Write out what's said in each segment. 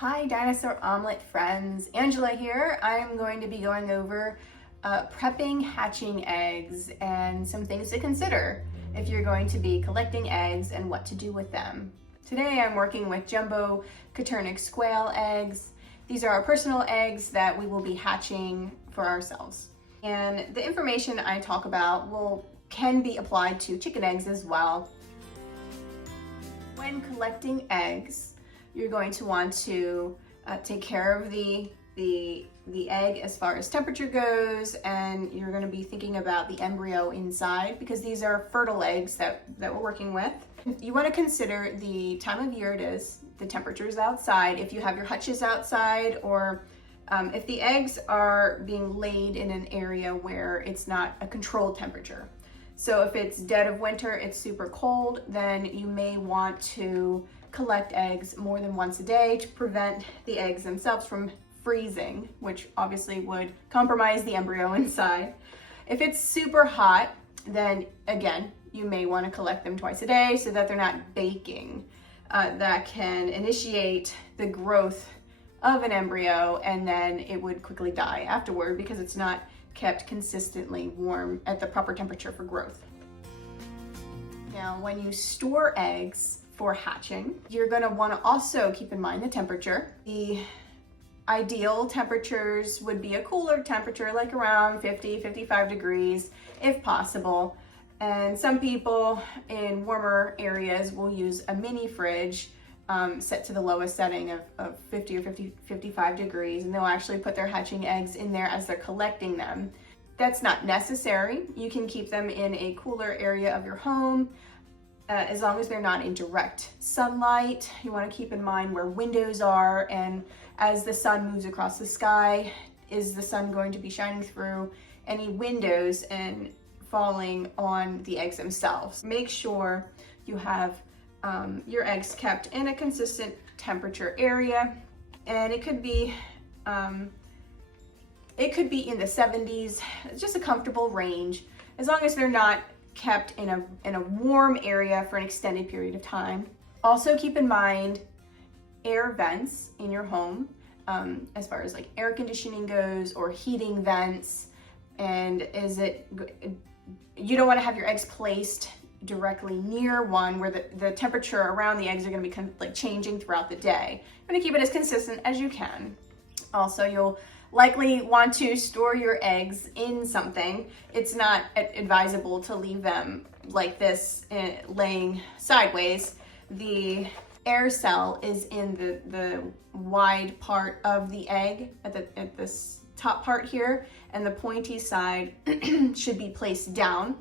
Hi dinosaur omelet friends, Angela here. I'm going to be going over prepping hatching eggs and some things to consider if you're going to be collecting eggs and what to do with them. Today I'm working with jumbo Coturnix quail eggs. These are our personal eggs that we will be hatching for ourselves. And the information I talk about can be applied to chicken eggs as well. When collecting eggs, you're going to want to take care of the egg as far as temperature goes, and you're going to be thinking about the embryo inside because these are fertile eggs that we're working with. You want to consider the time of year it is, the temperatures outside, if you have your hutches outside, or if the eggs are being laid in an area where it's not a controlled temperature. So if it's dead of winter, it's super cold, then you may want to collect eggs more than once a day to prevent the eggs themselves from freezing, which obviously would compromise the embryo inside. If it's super hot, then again, you may want to collect them twice a day so that they're not baking. That can initiate the growth of an embryo, and then it would quickly die afterward because it's not kept consistently warm at the proper temperature for growth. Now, when you store eggs for hatching, you're going to want to also keep in mind the temperature. The ideal temperatures would be a cooler temperature, like around 50-55 degrees if possible. And some people in warmer areas will use a mini fridge set to the lowest setting of 50 or 55 degrees, and they'll actually put their hatching eggs in there as they're collecting them. That's not necessary. You can keep them in a cooler area of your home as long as they're not in direct sunlight. You want to keep in mind where windows are, and as the sun moves across the sky, is the sun going to be shining through any windows and falling on the eggs themselves. Make sure you have your eggs kept in a consistent temperature area, and it could be in the 70s, just a comfortable range, as long as they're not kept in a warm area for an extended period of time. Also keep in mind air vents in your home, as far as like air conditioning goes, or heating vents. And you don't want to have your eggs placed directly near one where the temperature around the eggs are going to be changing throughout the day. You're going to keep it as consistent as you can. Also, you'll likely want to store your eggs in something. It's not advisable to leave them like this, laying sideways. The air cell is in the wide part of the egg at this top part here, and the pointy side should be placed down.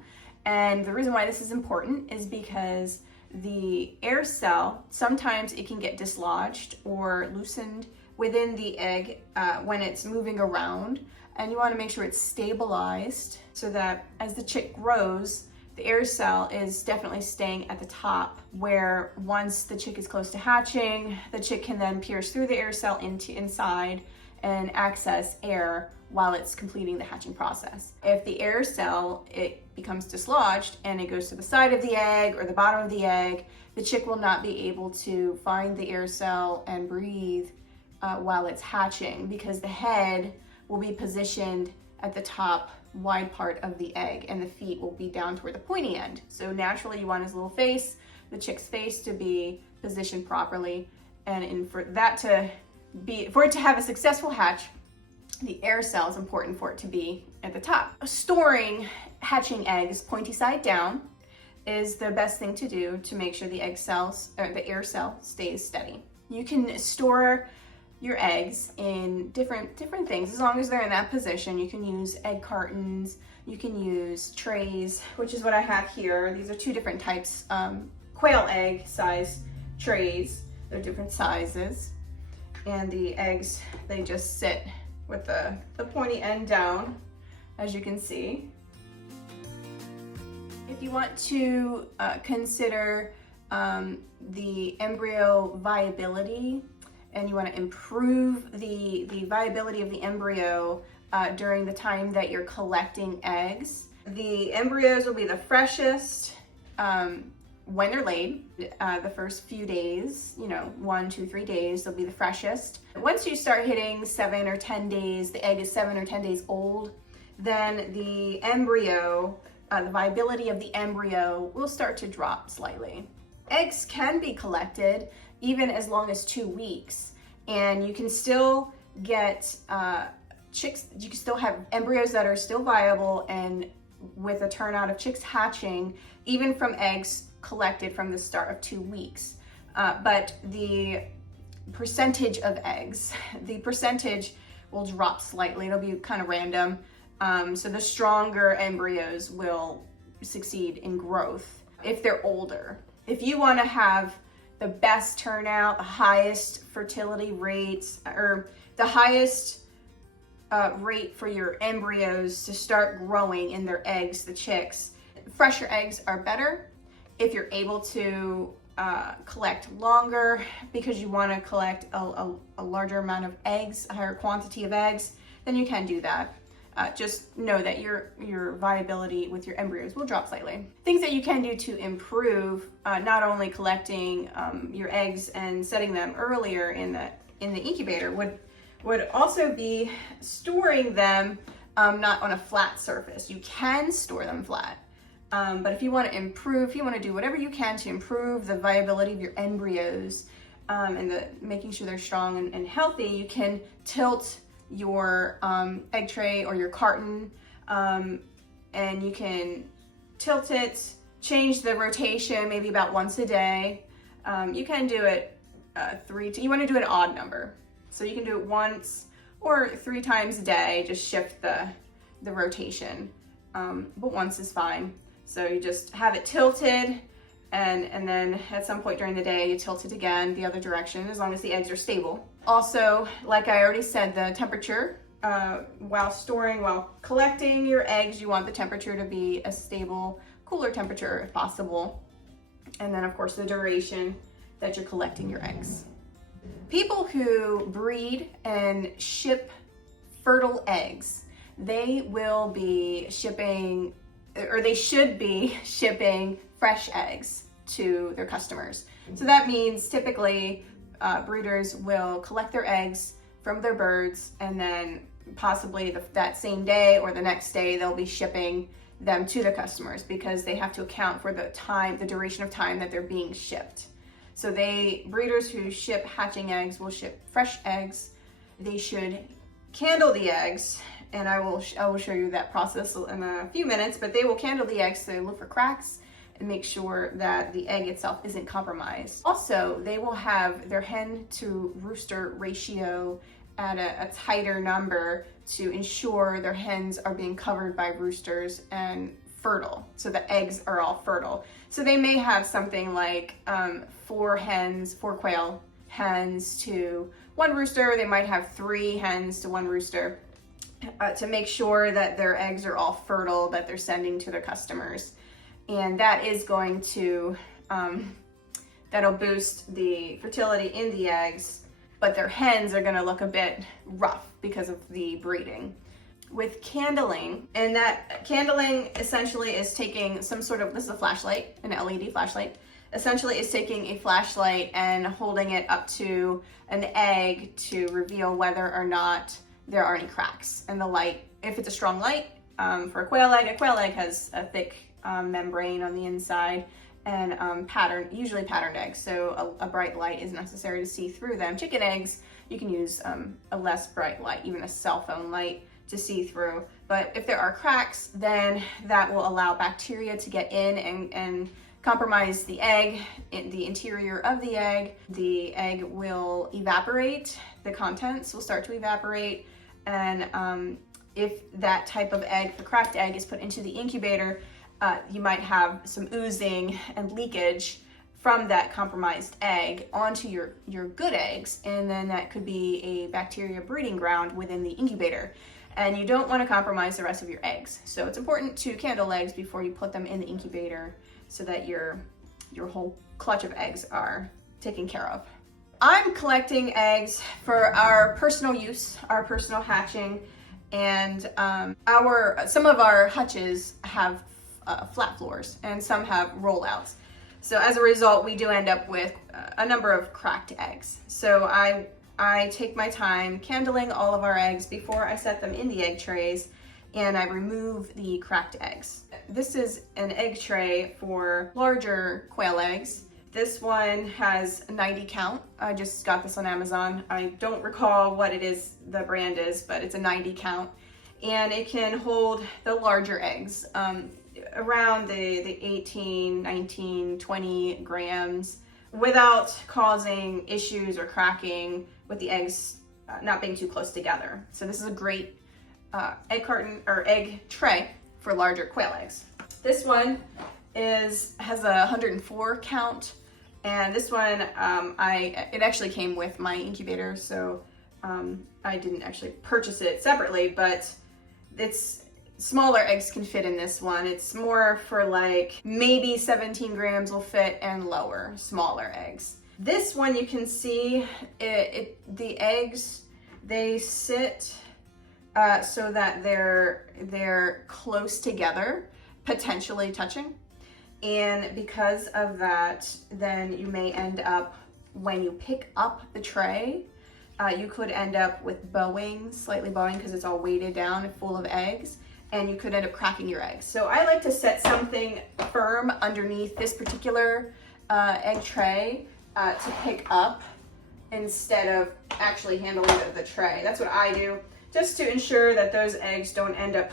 And the reason why this is important is because the air cell, sometimes it can get dislodged or loosened within the egg when it's moving around, and you want to make sure it's stabilized so that as the chick grows, the air cell is definitely staying at the top, where once the chick is close to hatching, the chick can then pierce through the air cell inside and access air while it's completing the hatching process. If the air cell, it becomes dislodged and it goes to the side of the egg or the bottom of the egg, the chick will not be able to find the air cell and breathe while it's hatching, because the head will be positioned at the top wide part of the egg and the feet will be down toward the pointy end. So naturally you want his little face, the chick's face, to be positioned properly, and for it to have a successful hatch, the air cell is important for it to be at the top. Storing hatching eggs pointy side down is the best thing to do to make sure the air cell stays steady. You can store your eggs in different things as long as they're in that position. You can use egg cartons, you can use trays, which is what I have here. These are two different types, quail egg size trays. They're different sizes, and the eggs, they just sit with the pointy end down, as you can see. If you want to consider the embryo viability, and you want to improve the viability of the embryo during the time that you're collecting eggs, the embryos will be the freshest when they're laid. The first few days, 1, 2, 3 days, they'll be the freshest. Once you start hitting 7 or 10 days, the egg is 7 or 10 days old, then the embryo, the viability of the embryo will start to drop slightly. Eggs can be collected even as long as 2 weeks, and you can still get chicks, you can still have embryos that are still viable and with a turnout of chicks hatching, even from eggs collected from the start of 2 weeks. But the percentage of eggs, the percentage will drop slightly. It'll be kind of random. So the stronger embryos will succeed in growth if they're older. If you want to have the best turnout, the highest fertility rates, or the highest rate for your embryos to start growing in their eggs, the chicks, fresher eggs are better. If you're able to collect longer because you want to collect a larger amount of eggs, a higher quantity of eggs, then you can do that. Just know that your viability with your embryos will drop slightly. Things that you can do to improve not only collecting your eggs and setting them earlier in the incubator would also be storing them not on a flat surface. You can store them flat, but if you want to improve, if you want to do whatever you can to improve the viability of your embryos and making sure they're strong and healthy, you can tilt your egg tray or your carton, and you can tilt it, change the rotation maybe about once a day. You can do it you want to do an odd number, so you can do it once or 3 times a day. Just shift the rotation, but once is fine. So you just have it tilted, and then at some point during the day you tilt it again the other direction, as long as the eggs are stable. Also, like I already said, the temperature, while collecting your eggs, you want the temperature to be a stable, cooler temperature if possible. And then of course the duration that you're collecting your eggs. People who breed and ship fertile eggs, they will be shipping, or they should be shipping fresh eggs to their customers. So that means typically breeders will collect their eggs from their birds, and then possibly that same day or the next day they'll be shipping them to the customers, because they have to account for the duration of time that they're being shipped. So breeders who ship hatching eggs will ship fresh eggs. They should candle the eggs, and I will show you that process in a few minutes, but they will candle the eggs to look for cracks and make sure that the egg itself isn't compromised. Also, they will have their hen to rooster ratio at a tighter number to ensure their hens are being covered by roosters and fertile, so the eggs are all fertile. So they may have something like 4 quail hens to 1 rooster. They might have 3 hens to 1 rooster to make sure that their eggs are all fertile that they're sending to their customers. And that is going to, that'll boost the fertility in the eggs, but their hens are gonna look a bit rough because of the breeding. With candling, and that candling essentially is taking some sort of, this is a flashlight, an LED flashlight, essentially is taking a flashlight and holding it up to an egg to reveal whether or not there are any cracks. And the light, if it's a strong light, for a quail egg has a thick membrane on the inside, and usually patterned eggs, so a bright light is necessary to see through them. Chicken eggs, you can use a less bright light, even a cell phone light, to see through. But if there are cracks, then that will allow bacteria to get in and compromise the egg, the interior of the egg. The egg will evaporate, the contents will start to evaporate, and if that type of egg, the cracked egg, is put into the incubator, you might have some oozing and leakage from that compromised egg onto your good eggs, and then that could be a bacteria breeding ground within the incubator. And you don't want to compromise the rest of your eggs. So it's important to candle eggs before you put them in the incubator so that your whole clutch of eggs are taken care of. I'm collecting eggs for our personal use, our personal hatching, and some of our hutches have flat floors and some have rollouts. So as a result, we do end up with a number of cracked eggs. So I take my time candling all of our eggs before I set them in the egg trays, and I remove the cracked eggs. This is an egg tray for larger quail eggs. This one has a 90 count. I just got this on Amazon. I don't recall what it is, the brand is, but it's a 90 count. And it can hold the larger eggs, around the 18, 19, 20 grams without causing issues or cracking with the eggs not being too close together. So this is a great egg carton or egg tray for larger quail eggs. This one has a 104 count, and this one it actually came with my incubator, so I didn't actually purchase it separately, but it's smaller eggs can fit in this one. It's more for like maybe 17 grams will fit, and lower, smaller eggs. This one you can see the eggs, they sit so that they're close together, potentially touching. And because of that, then you may end up, when you pick up the tray, you could end up with bowing, slightly bowing, because it's all weighted down and full of eggs, and you could end up cracking your eggs. So I like to set something firm underneath this particular egg tray to pick up instead of actually handling the tray. That's what I do, just to ensure that those eggs don't end up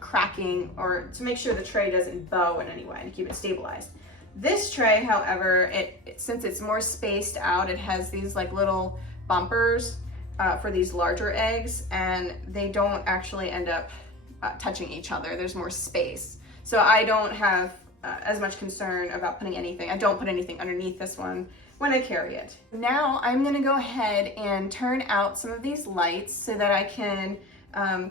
cracking, or to make sure the tray doesn't bow in any way and keep it stabilized. This tray, however, since it's more spaced out, it has these like little bumpers for these larger eggs, and they don't actually end up touching each other. There's more space. So I don't have as much concern about putting anything. I don't put anything underneath this one when I carry it. Now I'm gonna go ahead and turn out some of these lights so that I can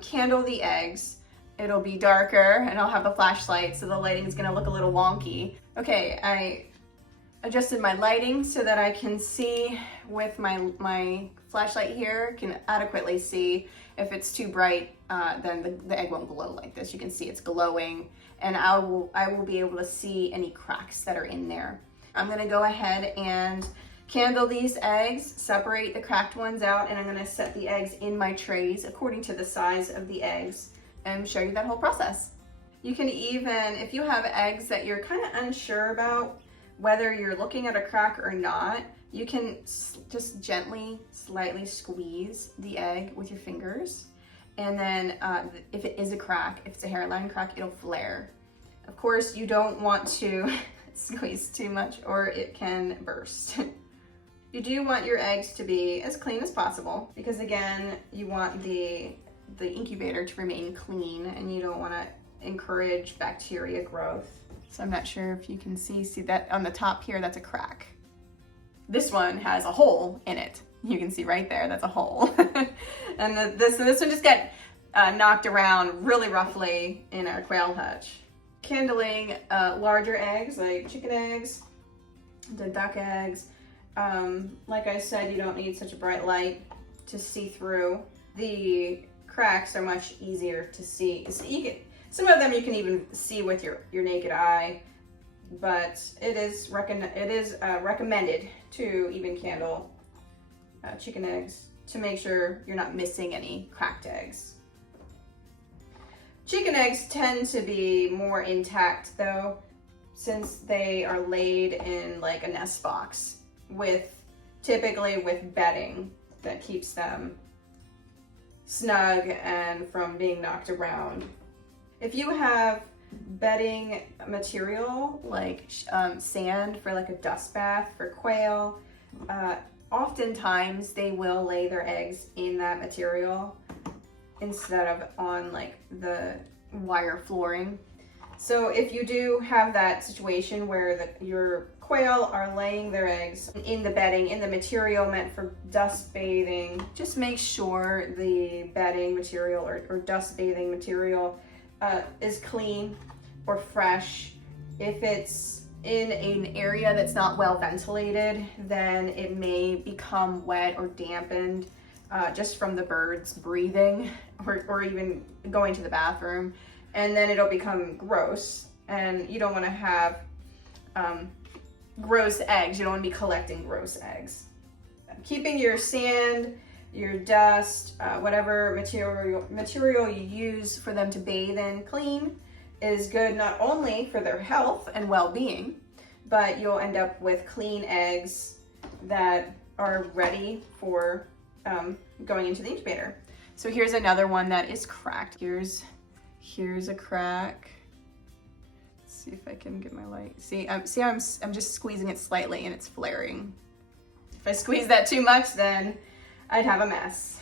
candle the eggs. It'll be darker and I'll have the flashlight, so the lighting is gonna look a little wonky. Okay, I adjusted my lighting so that I can see with my flashlight here, can adequately see. If it's too bright, then the egg won't glow like this. You can see it's glowing, and I will be able to see any cracks that are in there. I'm gonna go ahead and candle these eggs, separate the cracked ones out, and I'm gonna set the eggs in my trays according to the size of the eggs and show you that whole process. You can even, if you have eggs that you're kind of unsure about whether you're looking at a crack or not, you can just gently, slightly squeeze the egg with your fingers. And then if it is a crack, if it's a hairline crack, it'll flare. Of course, you don't want to squeeze too much or it can burst. You do want your eggs to be as clean as possible, because again, you want the incubator to remain clean, and you don't want to encourage bacteria growth. So I'm not sure if you can see that on the top here, that's a crack. This one has a hole in it. You can see right there, that's a hole. And this one just got knocked around really roughly in our quail hutch. Kindling larger eggs, like chicken eggs, the duck eggs. Like I said, you don't need such a bright light to see through. The cracks are much easier to see. So some of them you can even see with your naked eye, but it is recommended to even candle chicken eggs to make sure you're not missing any cracked eggs. Chicken eggs tend to be more intact though, since they are laid in like a nest box typically with bedding that keeps them snug and from being knocked around. If you have bedding material like sand for like a dust bath for quail, oftentimes they will lay their eggs in that material instead of on like the wire flooring. So if you do have that situation where your quail are laying their eggs in the bedding, in the material meant for dust bathing, just make sure the bedding material or dust bathing material is clean or fresh. If it's in an area that's not well ventilated, then it may become wet or dampened just from the birds breathing or even going to the bathroom, and then it'll become gross, and you don't want to have gross eggs. You don't want to be collecting gross eggs. Keeping your sand, your dust, whatever material you use for them to bathe in clean is good not only for their health and well-being, but you'll end up with clean eggs that are ready for going into the incubator. So here's another one that is cracked. Here's a crack. Let's see if I can get my light. See how I'm just squeezing it slightly and it's flaring. If I squeeze that too much, then I'd have a mess.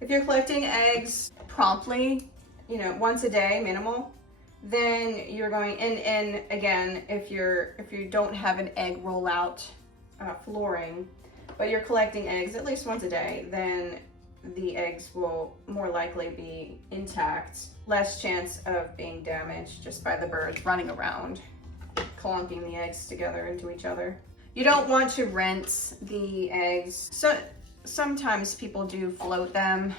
If you're collecting eggs promptly, you know, once a day, minimal, then you're going, and again, if you don't have an egg rollout flooring, but you're collecting eggs at least once a day, then the eggs will more likely be intact, less chance of being damaged just by the birds running around, clunking the eggs together into each other. You don't want to rinse the eggs. So sometimes people do float them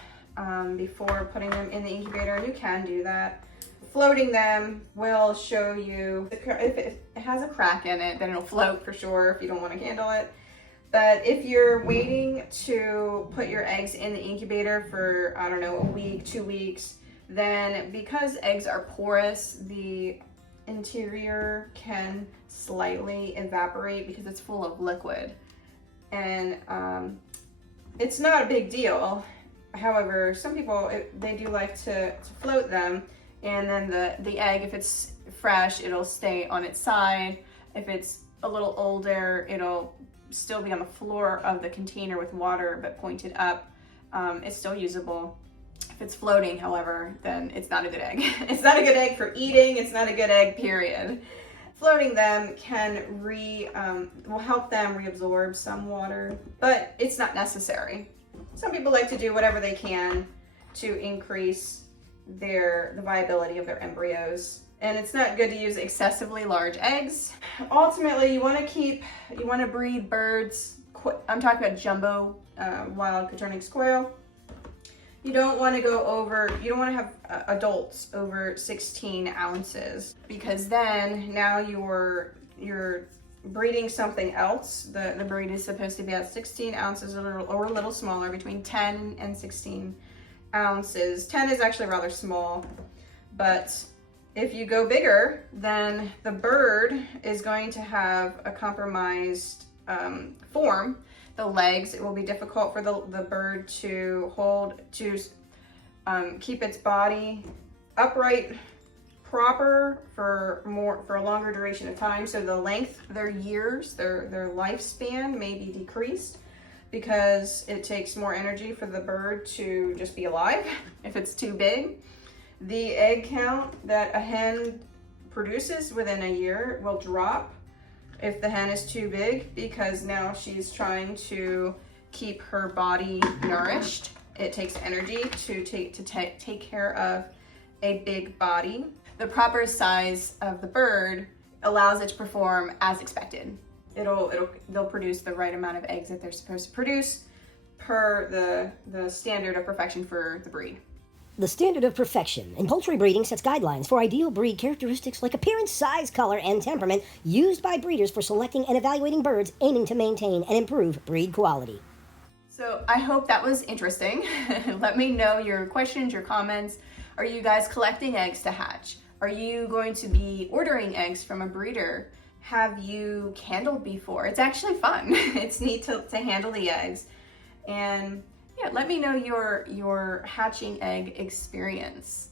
before putting them in the incubator, and you can do that. Floating them will show you, if it has a crack in it, then it'll float for sure if you don't want to handle it. But if you're waiting to put your eggs in the incubator for, I don't know, a week, 2 weeks, then because eggs are porous, the interior can slightly evaporate because it's full of liquid. And it's not a big deal. However, some people, they do like to float them, and then the egg, if it's fresh, it'll stay on its side. If it's a little older, it'll still be on the floor of the container with water but pointed up. It's still usable. If it's floating, however, then it's not a good egg. It's not a good egg for eating. It's not a good egg, period. Floating them will help them reabsorb some water, but it's not necessary. Some people like to do whatever they can to increase the viability of their embryos. And it's not good to use excessively large eggs. Ultimately, you want to breed birds. I'm talking about jumbo wild Coturnix quail. You don't want to have adults over 16 ounces, because then now you're breeding something else. The breed is supposed to be at 16 ounces or a little smaller, between 10 and 16 ounces. 10 is actually rather small, but if you go bigger, then the bird is going to have a compromised form. The legs, it will be difficult for the bird to keep its body upright, proper for a longer duration of time. So the length, their years, their lifespan may be decreased because it takes more energy for the bird to just be alive if it's too big. The egg count that a hen produces within a year will drop if the hen is too big, because now she's trying to keep her body nourished. It takes energy to take care of a big body. The proper size of the bird allows it to perform as expected. They'll produce the right amount of eggs that they're supposed to produce per the standard of perfection for the breed. The standard of perfection in poultry breeding sets guidelines for ideal breed characteristics like appearance, size, color, and temperament used by breeders for selecting and evaluating birds aiming to maintain and improve breed quality. So I hope that was interesting. Let me know your questions, your comments. Are you guys collecting eggs to hatch? Are you going to be ordering eggs from a breeder? Have you candled before? It's actually fun. It's neat to handle the eggs. And yeah, let me know your hatching egg experience.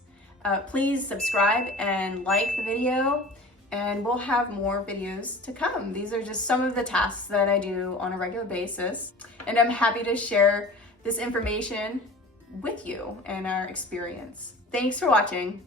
Please subscribe and like the video, and we'll have more videos to come. These are just some of the tasks that I do on a regular basis, and I'm happy to share this information with you and our experience. Thanks for watching.